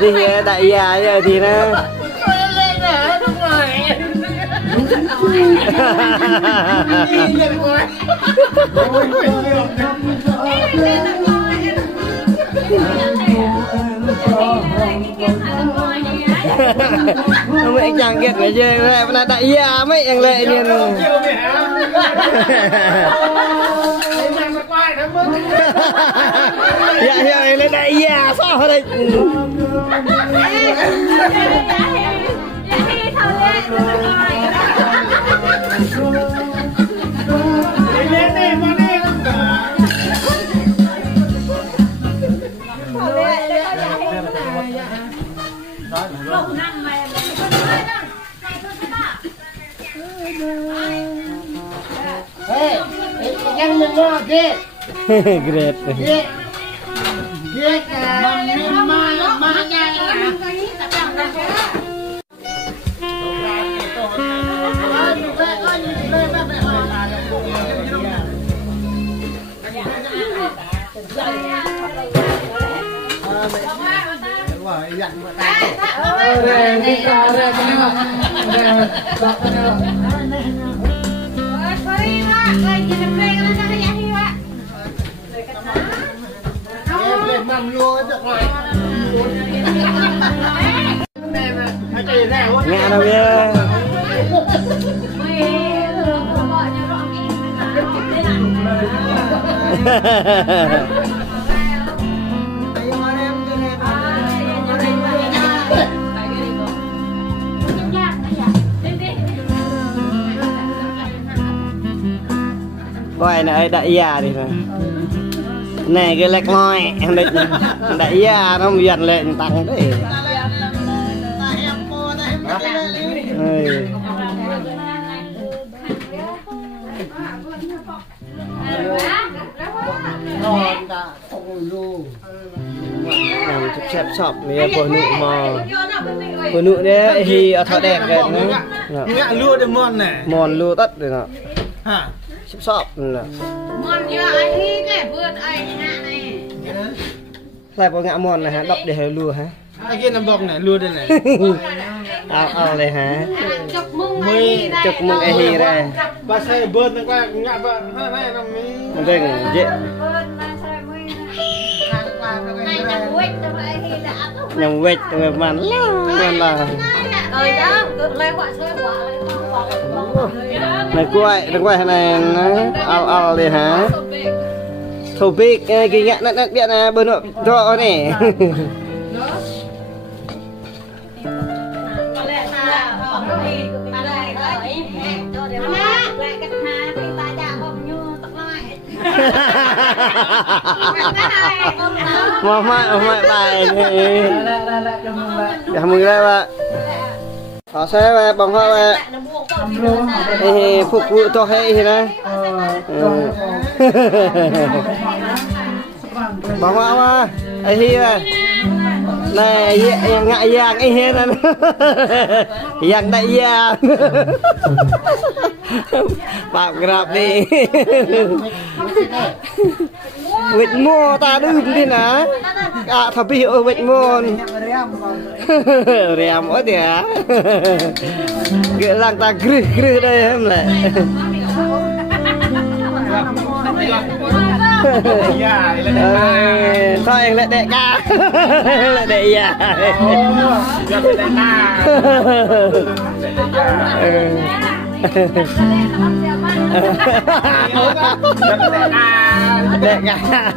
thì đại già giờ thì nó mẹ chẳng biết cái gì mẹ là đại gia mấy anh lệ nhìn dạ giờ lên đại gia sao ở đây yang mengo ge great ge ma nya nghe đâu kia coi này đại gia đi rồi này cái lệch ngoi em định đại gia nó dần lên tăng đấy chép sọp này phụ nữ đấy thì ở thợ đẹp cái ngạ lua được mòn này mòn lua tất rồi nè chép sọp nè mòn giờ ai hi cái vượt ai ngạ này lại có ngạ mòn này hả đọc để lua hả ai kia nằm bọc này lua đây này ao đây hả chụp mừng ai hi đây ba xe bơn nó qua ngạ vợ này nó mới đây dễ nhầm quét người mặn nên là này quay này ao đây hả thầu biết cái ngã nó biết là bên nội cho này mà bài này chào mừng đây bạn họ sẽ bằng hoa phục vụ cho hay thế này bằng hoa mà ấy hi này ngại giang ấy hết rồi giang đại giang bạc grab đi vịt mua ta đừng đi nè thà bị ở vịt mua rèm ở địa cái làng ta gửi đây em lại thôi anh lại đệ ca lại đệ già đệ ca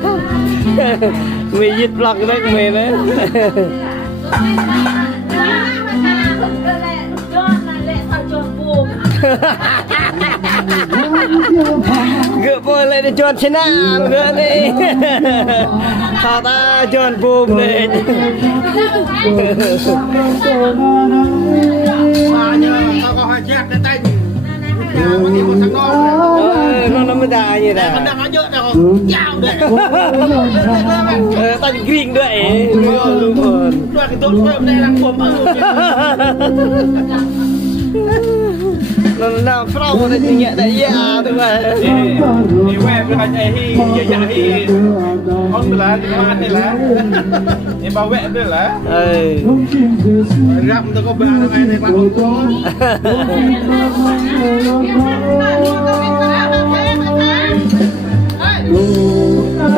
mì vịt vlog đấy mì đấy gỡ bôi lại để chọn trên nào nữa đi thà ta chọn bùm đi nó mới dài như này ta ghiền đấy nào phao đây nhẹ đại gia thôi mà đi web với anh ấy hi dạ hi ông là thì ăn thì là em bảo vệ đây là răm tôi có bữa này này quan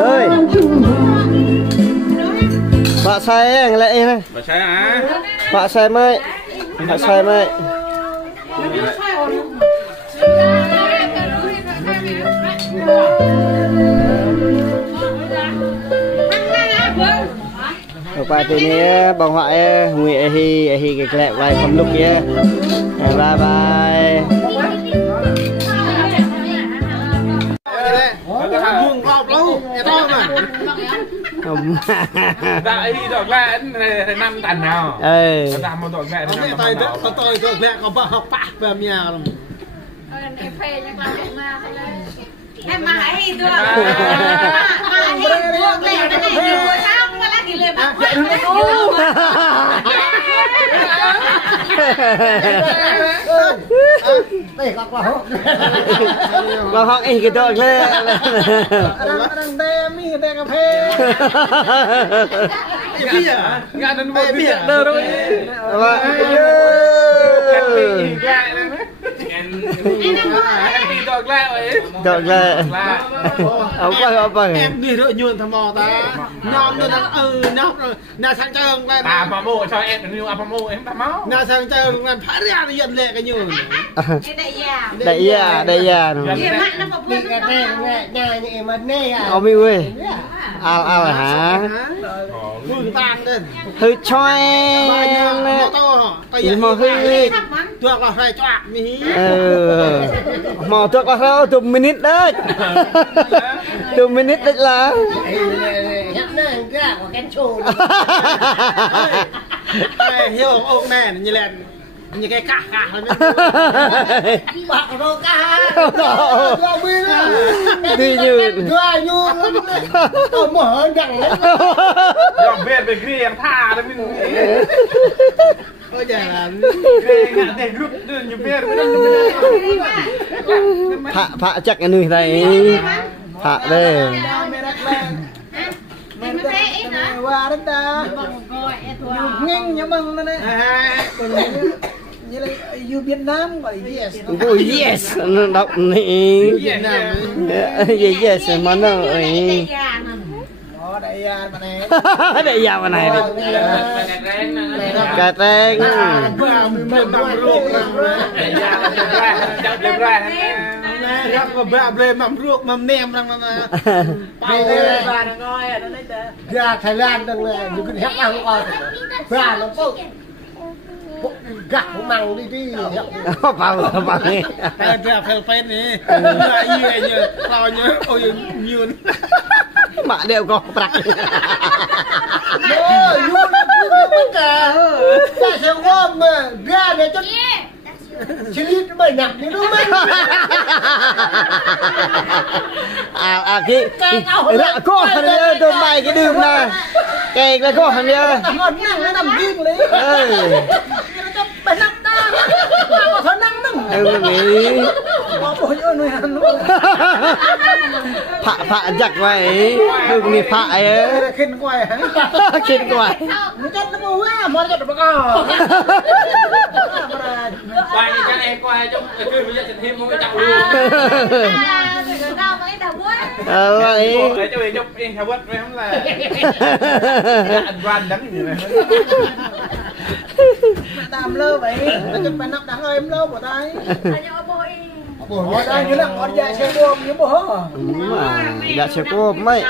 ơi Pak saya yang lain ni. Pak saya ah. Pak saya mai. Pak saya mai. Qua từนี้bông họa nguyện hi cái lẹ vài không lúc kia. Bye bye. Thằng Hương gọp lâu, nghe to mà. Đại đợt mẹ này 5 tấn nào. Làm một đợt mẹ này 5 tấn nào. Tôi đợt mẹ có học bạc về nhà rồi. Em phê nhắc làm em mà em mà hãy được mà hãy được lẹ cái này nhiều sao mà lại lẹ bạc đây có quả hộp bông họa cái đồ lên đang đem mi đem cà phê Bia, ngã đến một bia đâu rồi. Em đi đợt lẹ rồi. Đợt lẹ. Ông ơi. Em đi đợi nhuận thầm mò ta. Ngon tôi nó rồi. Nào sang chơi không lên. Ta mà mua cho em nhiều mà mua em ta máu. Nào sang chơi không lên phải ra nhận lẹ cái nhuận. Đại gia. nhà mà nè à. Ông yêu ơi. Ao hả? Mừng tan lên. Hơi choi. Mò hơi. Tuộc là phải choạc mí. Mò tuộc là sao? Tụm minute đấy. Tụm minute đấy là. Nhắc nè ra của cái chồn. Hiểu ông nè như là như cái cả bạc rồi cả đi như tôi mở đằng đấy dòng viên về kia tha đấy mình ôi giời là để group như viên phạ chắc cái người này phạ đây qua đến ta nhanh nhá mừng nó đấy như là you Việt Nam gọi yes yes nó đọc này yes mà nó đại gia mà này cà teng gặp có bạ bề mắm ruột mắm nem rằng mà bay lên và nó ngồi ở đó đấy ra Thái Lan đang là những cái hấp ăn còn ra nó tốt gặt cũng măng đi bằng cái ra Philippines này lại như tao nhớ ôi nhún mà đều có bạc nhún tất cả ra xem gom mà ra để cho chỉ đi bài nặng đi đúng không? Cái đã có thằng nhớ tôi bài cái đường này cái là có thằng nhớ ngon năng nó nằm riêng lấy bài nặng ta có thằng năng nằm nghĩ có bồi ơi nuôi ăn luôn phạ giặc vậy đừng đi phạ ấy khen quay hả khen quay nó chết nó mua á mà nó chết được bao quay cho em quay trong cái bây giờ trình thêm không cái chậu luôn vậy để cho mình chụp em theo quất em là anh Van đánh như này tạm lơ vậy nó chụp bài nắp đáng ơi em lơ của tay bố đây như là con dạ xe ôm như bố dạ xe ôm mấy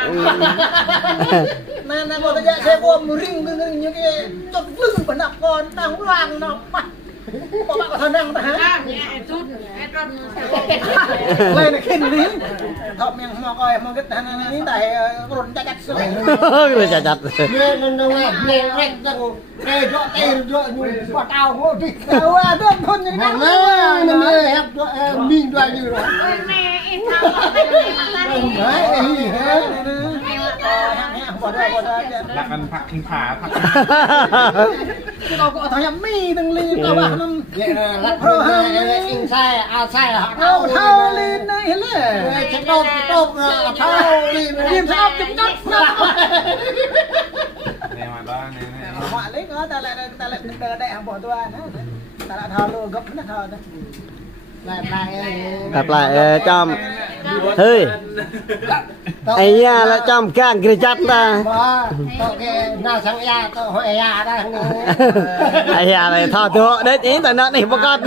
nè bố dạ xe ôm ring như cái chốt lưng của nắp con tao cũng loang nó có bạn có thần năng ta hả lên là kinh lý thọ miệng mò coi mò cái thằng này rốn chặt rồi chặt nên nó nghe rạch rằng nghe rõ tay rõ như quả tao ngô đi tao à đơn thôn như thế này nó hẹp mình đoài như rồi là ăn phạt kinh phá phạt cái đó có thằng mi từng ly tao bảo nó lắc in sai sai họ thâu lên này hết chắc đâu thâu lên niêm sao chấm đất này mà đó này họ lấy nó ta lại đại hàng bỏ tôi ta lại thâu luôn gấp nó thâu đấy gặp lại trong hơi ấy nha là trong càng kia chặt ra nào sang ya tôi hỏi ya đây ấy ya này thò thua đấy ý tại nó này bao con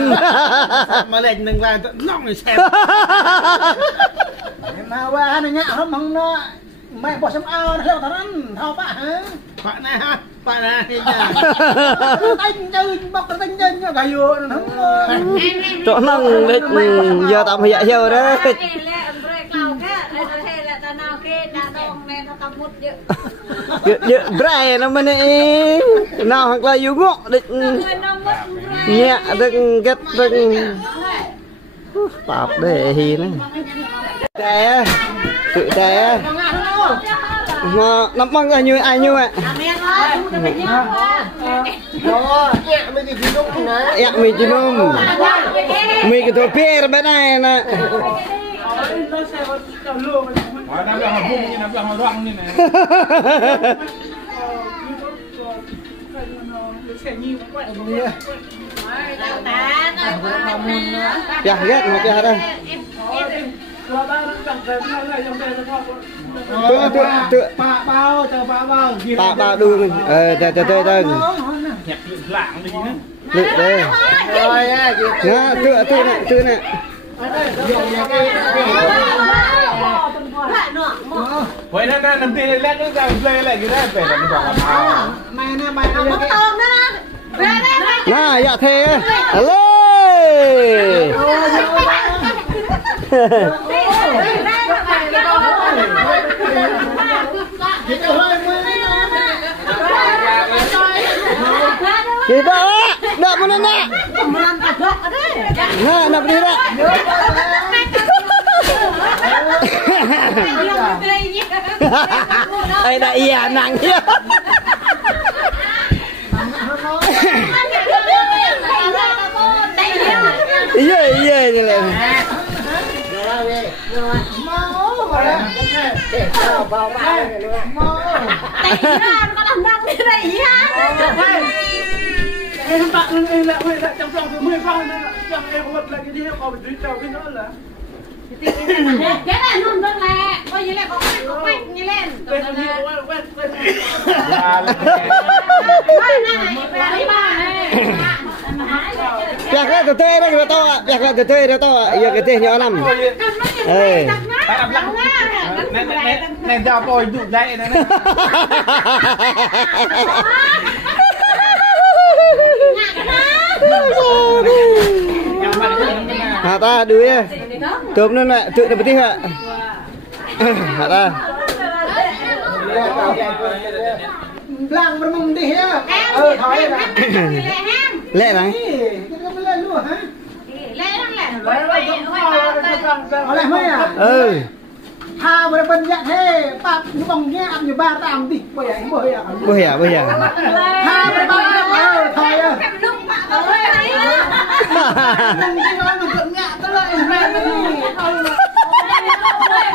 mà lên đừng là nong này xem mà qua này nhá nó mong nó mày bỏ xem ao nó theo thằng ăn thao bạ hả bạn này ha bạn này đánh chơi bóc đánh chơi như cái vô nó chỗ nâng đấy giờ tạm hiện hiểu đấy dự bray nó mới này nào hoặc là yêu ngọ đấy nhẹ đừng kết đừng tạp để hi đấy trẻ tự trẻ mà nắm băng ra như ai như vậy em mình chỉ nôm mình cái thổi pe bên này nè nắm vào hộp vung như nắm vào hộp rong như này dạ ghét mà dạ đây bao đu mình tê nhặt lạng đi nữa lự đây nhá tựa nè vậy nên nằm tiền lên nó ra play lại cái đó về là mình bảo là mày nè dạ thế alo chị đó đập nó nè nè đập đi đó ai đã ia nặng kia iya như này em bạn lên lại huệ lại trong từ 10 con nữa chẳng em một lại cái gì họ phải trao cái nữa là cái này luôn rất là coi như là có quanh như lên Bạc lại từ tê đây to ạ, bạc lại từ tê đó to ạ, giờ cái tê nhỏ lắm. Ê. nên cho tôi đủ dậy này. Hả ta đuôi á, tôm nó lại tự nó bứt hả? Hả ta? Lang bermum đi ha. Thôi là. Lẹ này. Lên luôn hả? Lên mấy à? Ừ. Tha vừa bên dạ thế, bạc nó bằng nhẹ ăn như ba tam đi, bơi à? Bơi à? Tha vừa ba thôi à. Đừng đi nói mà cận nhẹ tới lại mẹ đi.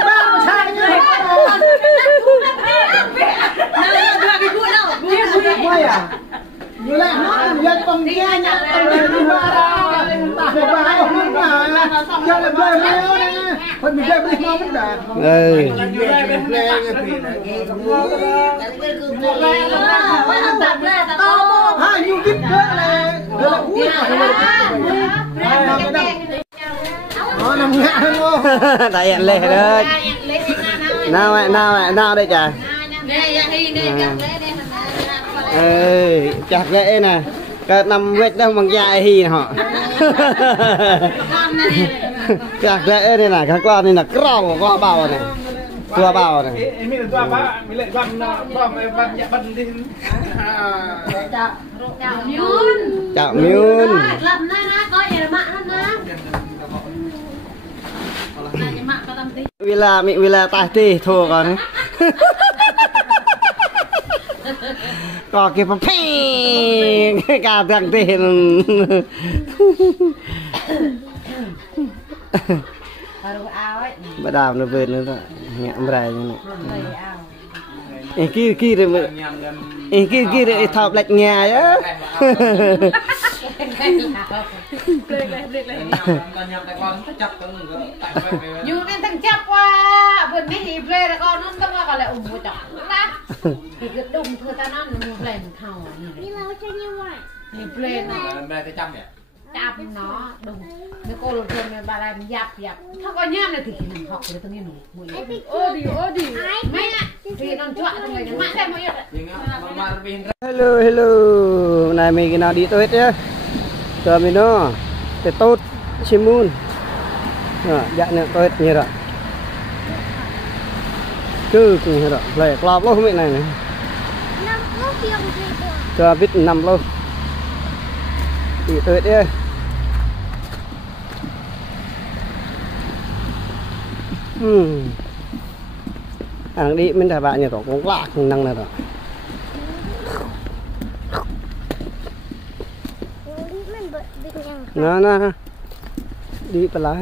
Ba mà sai như thế. Bơi à? Như lại nó dân bằng nhẹ nhẹ tầm đi đi ba ra. Để ba không mà cho là bơi mèo này. Phần mình chơi bơi ngon lắm đã. Ừ. Ha, nhiều kít nữa là uống nó nằm ngã luôn. Tại hiện lệ đó. Nào đây trời. Ê, chặt lệ nè. Cái nằm vết đâu bằng dài hi họ. Chặt lệ đây là các con này là cào qua bào này. Tua bào này. Mình tua ba, mình lại bắt đi. Chào miun. Làm na na coi vậy là mạng na. Vì là tài tì thua con ấy. có cái bắp phê cả thằng tiền bà đào nó về nữa rồi nhạm rài như này kia rồi thọc lạch nhà á dù nên thằng chấp qua vừa mấy hiệp lê là con nóต้องมากันเลยอุ้มกูจับนะthì cái đùng thưa ta nó một lần thầu đi lâu cho như vậy hiệp lê nóจับnó đùng nếu cô lột chân bà làm dậpถ้าก็ย่ำเลยthì mình học được từng như ô đi mấy ạ thì nó chọn từng người nó mãi đây mọi người hello này mình cái nào đi tới thế giờ mình nó để tốt chim muôn dạ nè tôi như rồi cứ như rồi lại lọp luôn mẹ này cho biết nằm luôn đi tới đi đi mình thả bạn nhà tổ cũng lạ năng này rồi nó điไปแล้ว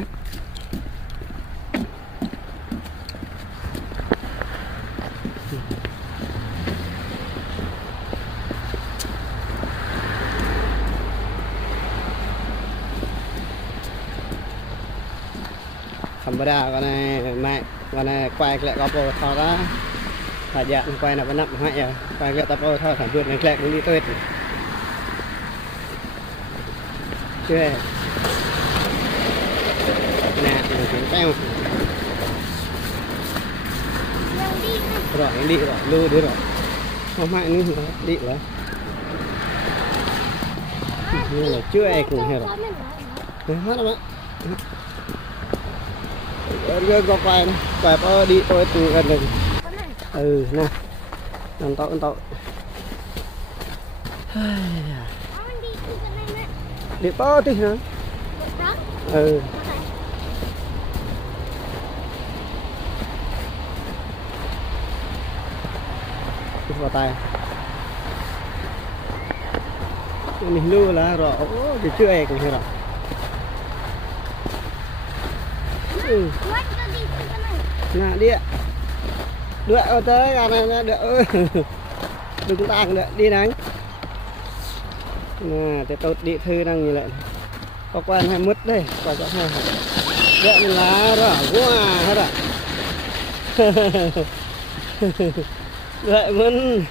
ธรรมดาก็ในแม่ก็ในควายแกะก็โปรทอดนะถ้าอยากควายน่ะมันนับให้อ่ะควายแกะตะโปรทอดสามเดือนในแกะมันดีตัวช่วยnè mình chuyển teo rồi anh đi rồi lưu đi rồi không phải nữa đi rồi như là chưa ai cùng hết rồi hết rồi bạn có quay này quay đi tôi từ gần đây nè làm tội đi bao tí hả vào tay mình lưu là rõ thì chưa ai cũng hiểu rồi nè đi ạ đợi ở tới gà này đợi đừng tàng đợi đi đánh nè thì tôi đi thư đang như vậy có quen hay mất đây qua chỗ này đợi mình lá rõ quá hết ạ đợi muốn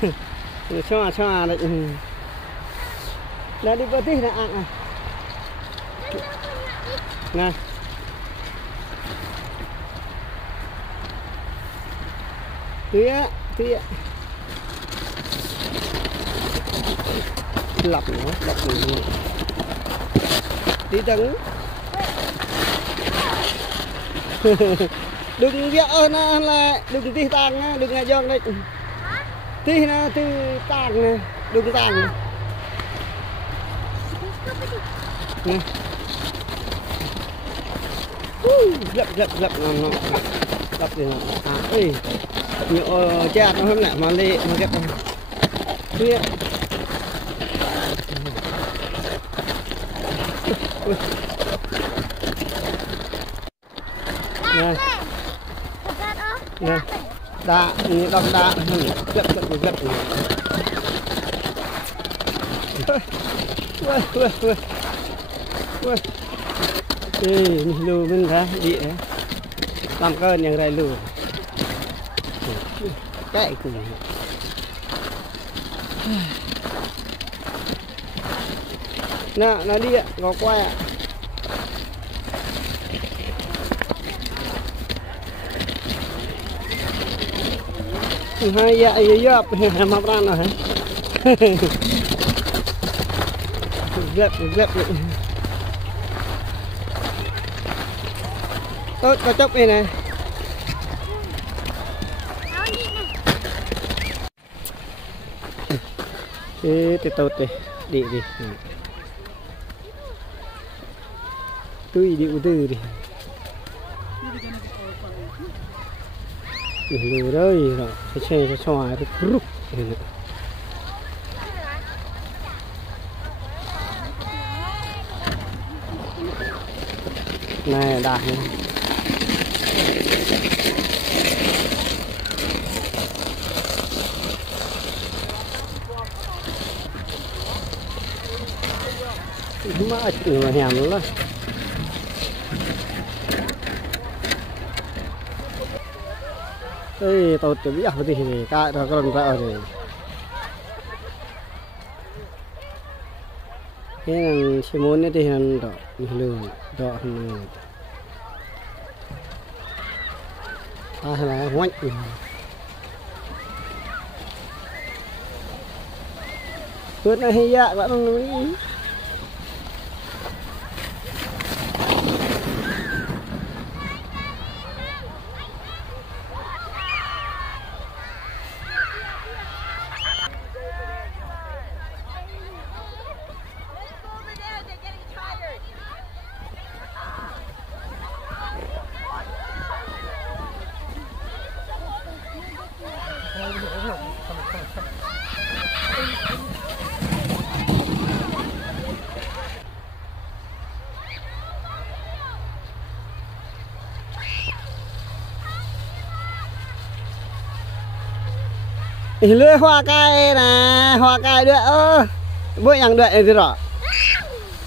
cho đấy đã đi bơi tí nè ăn nè tí á lọc nữa tí trắng đừng vợ là đừng tí tàng đừng nghe giòn đấy tí nè tí tàng nè đừng tàng nè gấp nó gấp gì nó ơi nhiều cha nó hôm nay mà lệ mà gấp kia nè nè đá như đong đá gấp lù mình ra đi làm cơnอย่างไรlù cái cùng nè nó đi ạ có quay ạ hai dạ dập mà ran rồi gấp tốt có chốc này này thì tốt đi tôi đi từ đi lừa đấy rồi xe cho xoài được rút này đạt mà mà hẻm nữa đó. Ê, tao chuẩn bị học gì thì cái đó có làm sao rồi. Cái này chỉ muốn thì hắn đó lường đó hắn là hoạch bữa nay hay dạ bạn nói lưới hoa cay nè, hoa cay đợi bữa nhằng đợi gì đó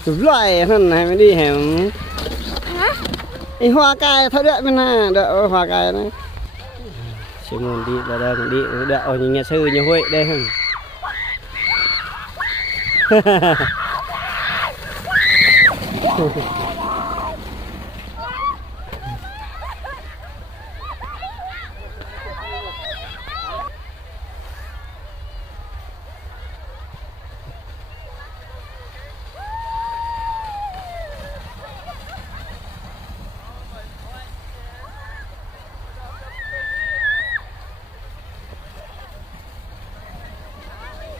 loại hơn này mới đi hẻm hoa cay thôi đợi bên này đợi hoa cay đấy chỉ muốn đi là đây đi đợi ở nhà sư nhà huệ đây hơn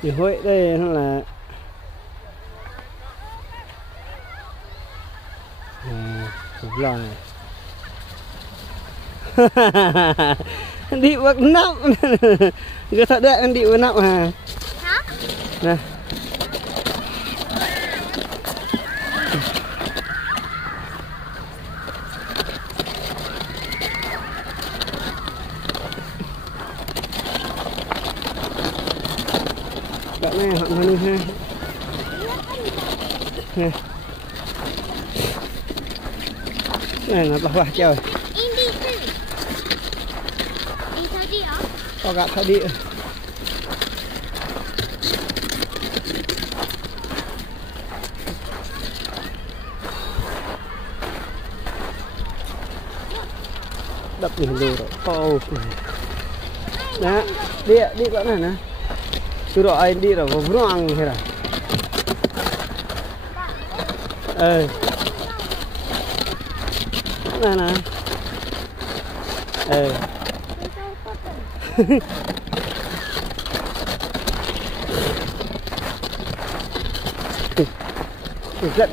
thì Huệ đây là loài đi bậc nắp người thật đấy anh đi bậc nắp à nè bạn này họ nói ha nè này nó bảo trời có gạt thao địa đập mình lùi rồi ô đó đi cỡ này nè chú rồi anh đi rồi vào ăn thế này nè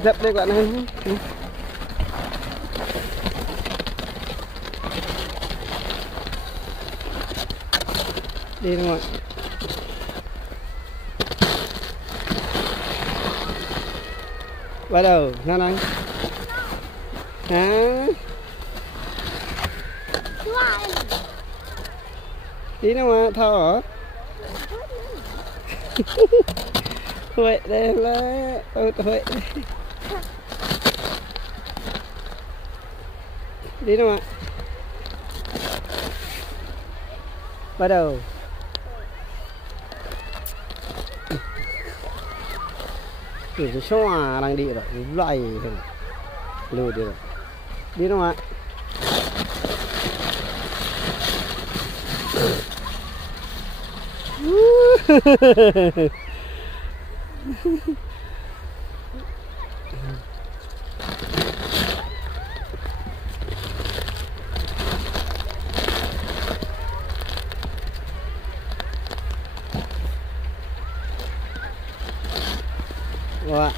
dập đây bạn này đi đúng không bắt đầu nào này hả đi đâu mà thao hả Huệ đây là Huệ đi đâu mà bắt đầu cái xoa đang đi rồi loại lùi đi rồi đi đâu mà Wow.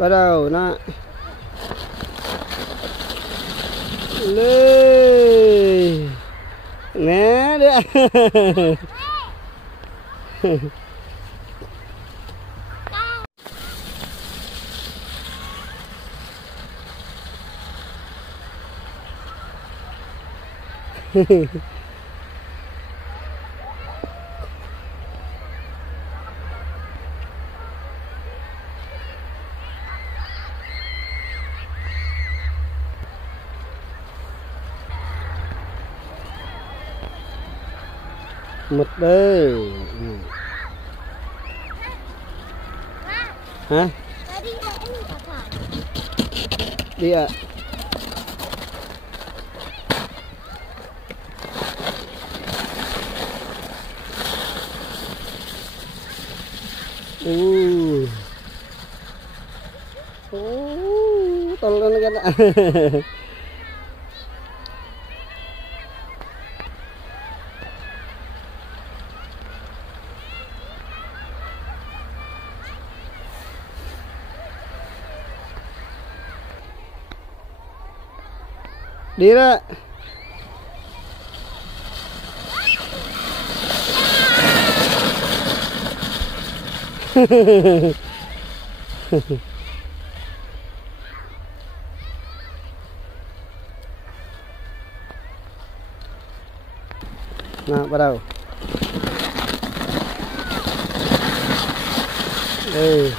bắt đầu nó lê né đấy. Một đây. Hả? Đi ạ. Tolong kan. Đi đó. Nào bắt đầu. Đây.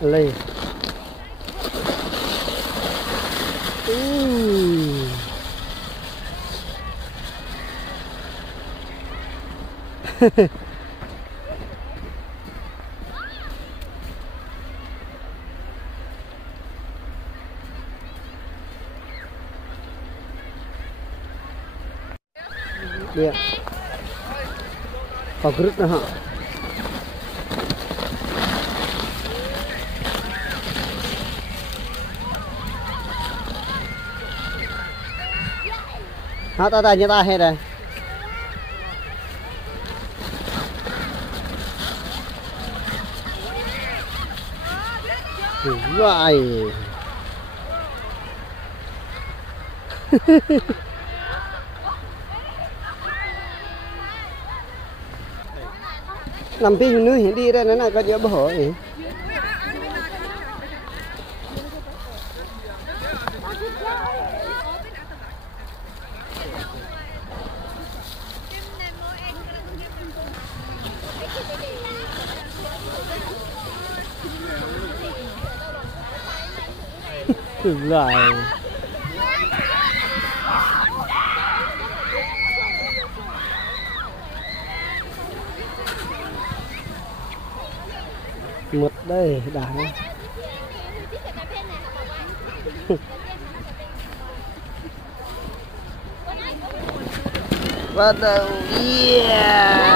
Lên. Dia. Kau gerut dah. Ta ta như ta hết rồi. Vậy. Làm pin nữa hiện đi đây nó là có gì bở vậy? Rồi. Một đây đã. Bắt đầu. Yeah.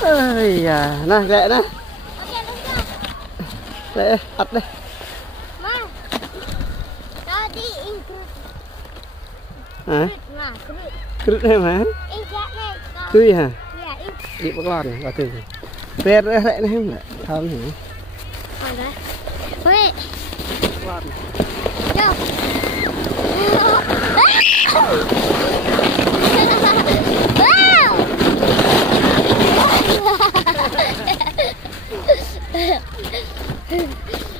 Ôi da, nè lẹ nè. Lẹ, ắt đây. Hả? Крут này mà. Tươi hả? Đi bắt lon này, vào từ. Pet lẹ này không lẹ, không hả? Wait. Lon. Go.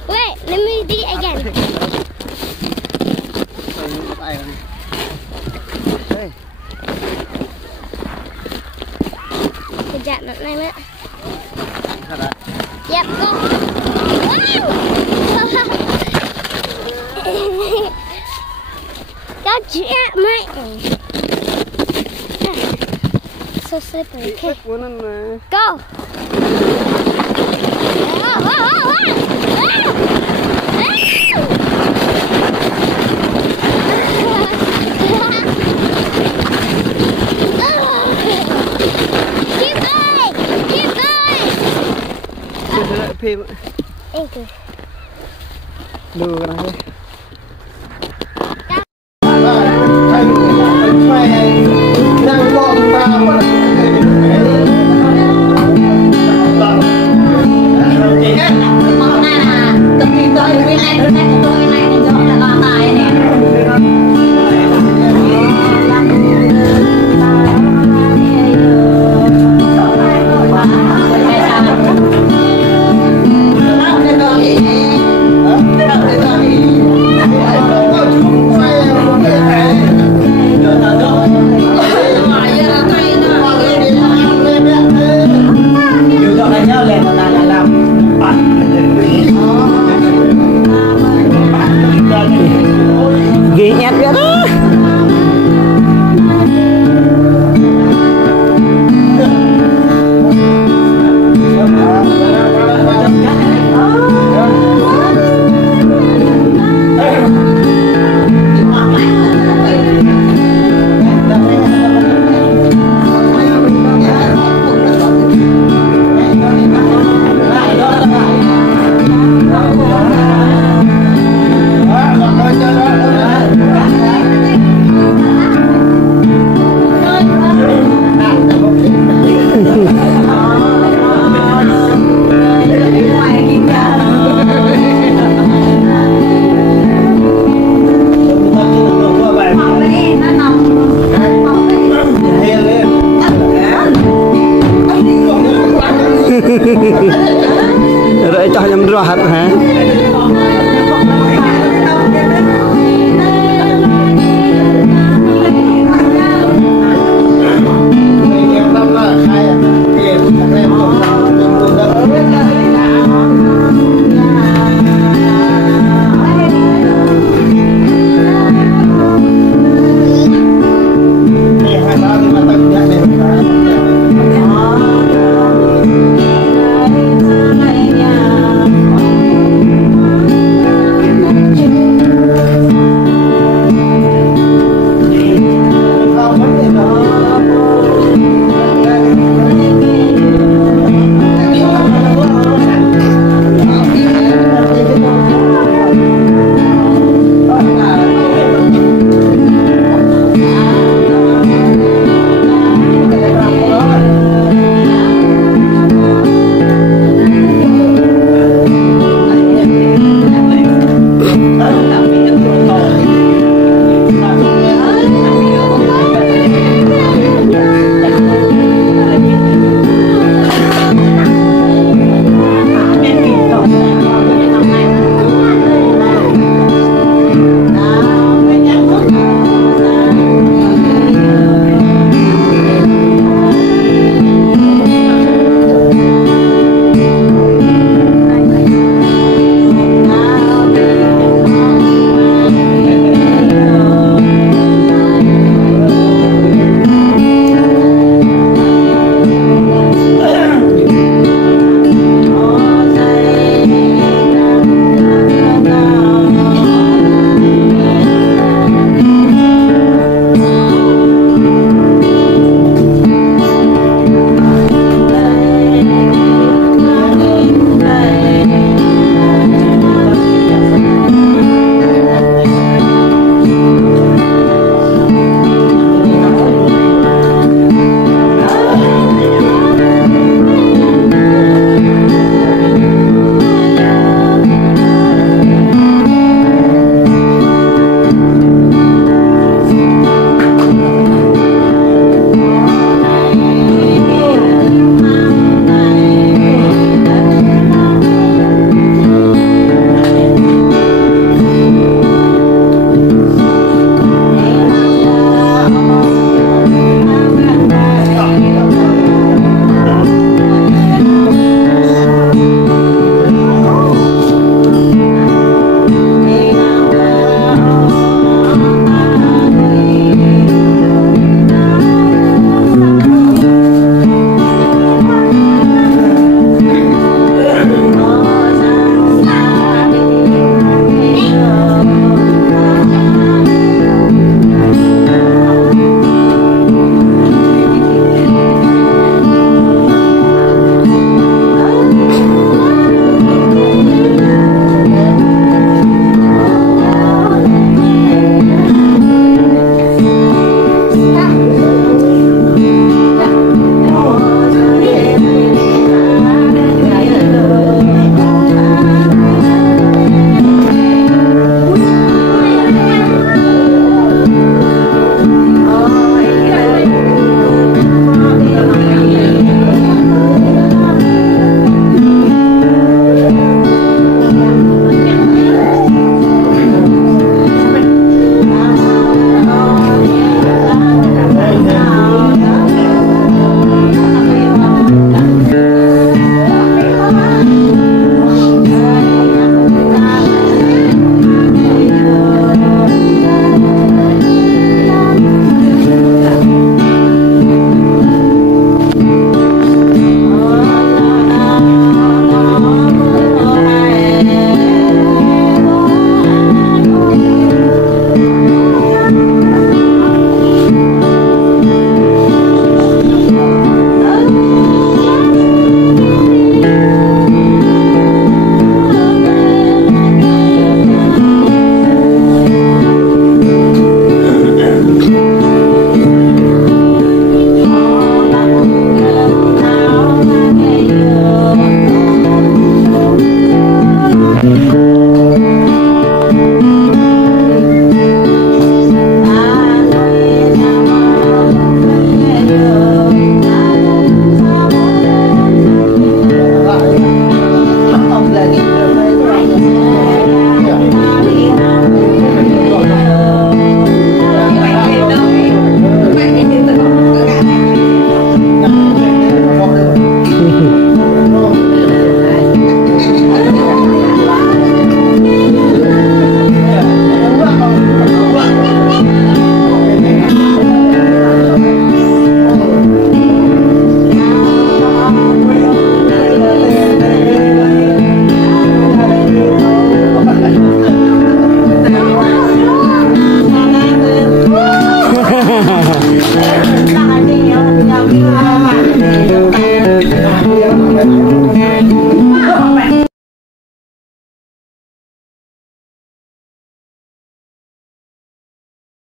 Wait, let me do it again. Cái dạng này nữa. Yep, go. Wow. Don't you at my so slippery. Okay. Go. Oh, oh, oh, oh. Keep going! Keep going! phim Thank you. đưa cái này